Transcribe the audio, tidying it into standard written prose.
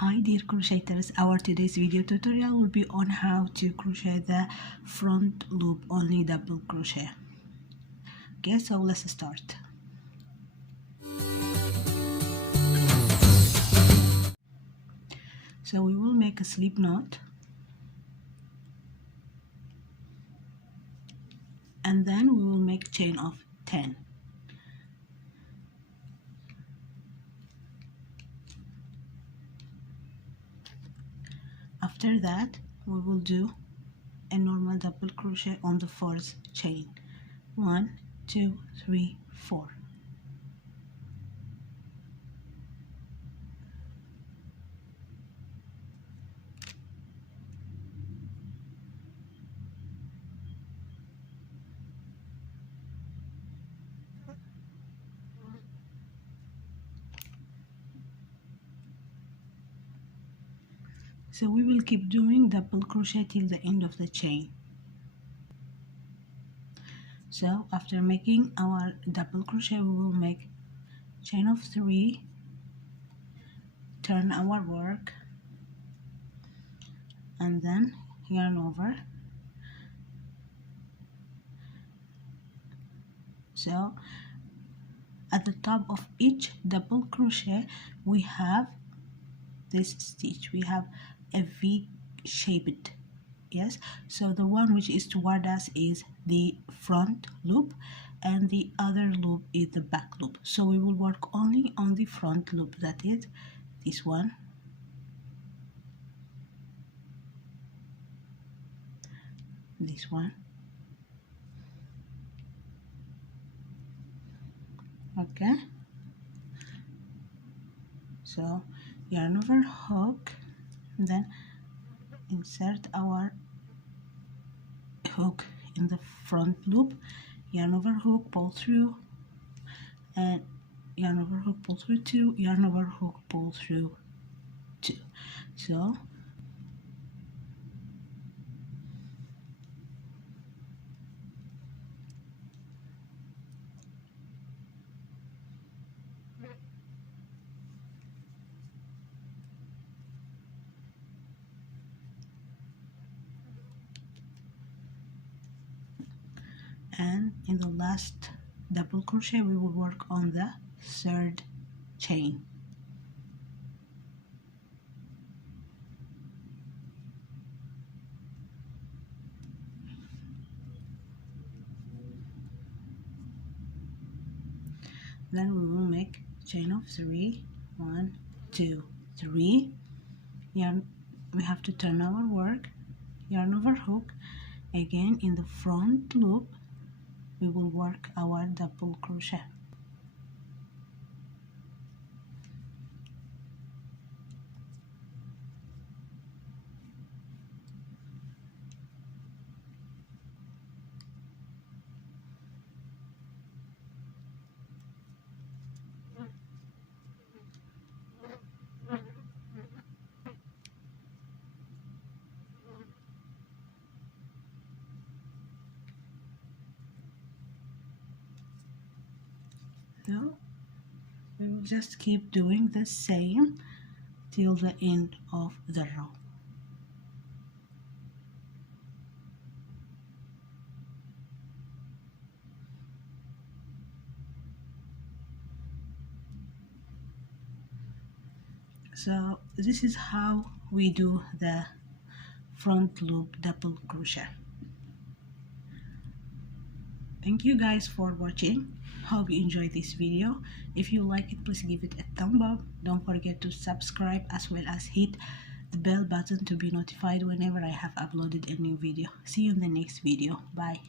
Hi dear crocheters, our today's video tutorial will be on how to crochet the front loop only double crochet. Okay, so let's start. So we will make a slip knot and then we will make chain of 10. After that we will do a normal double crochet on the fourth chain. 1, 2, 3, 4. So we will keep doing double crochet till the end of the chain. So after making our double crochet, we will make chain of 3, turn our work, and then yarn over. So at the top of each double crochet we have this stitch, we have a V shaped, yes, so the one which is toward us is the front loop and the other loop is the back loop. So we will work only on the front loop, that is this one, this one, okay. So yarn over, hook, and then insert our hook in the front loop, yarn over, hook, pull through, and yarn over, hook, pull through 2, yarn over, hook, pull through 2. So and in the last double crochet we will work on the third chain. Then we will make chain of 3, 1, 2, 3, yarn, we have to turn our work, yarn over, hook, again in the front loop we will work our double crochet. So we will just keep doing the same till the end of the row. So this is how we do the front loop double crochet. Thank you guys for watching. Hope you enjoyed this video. If you like it, please give it a thumb up. Don't forget to subscribe as well as hit the bell button to be notified whenever I have uploaded a new video. See you in the next video. Bye.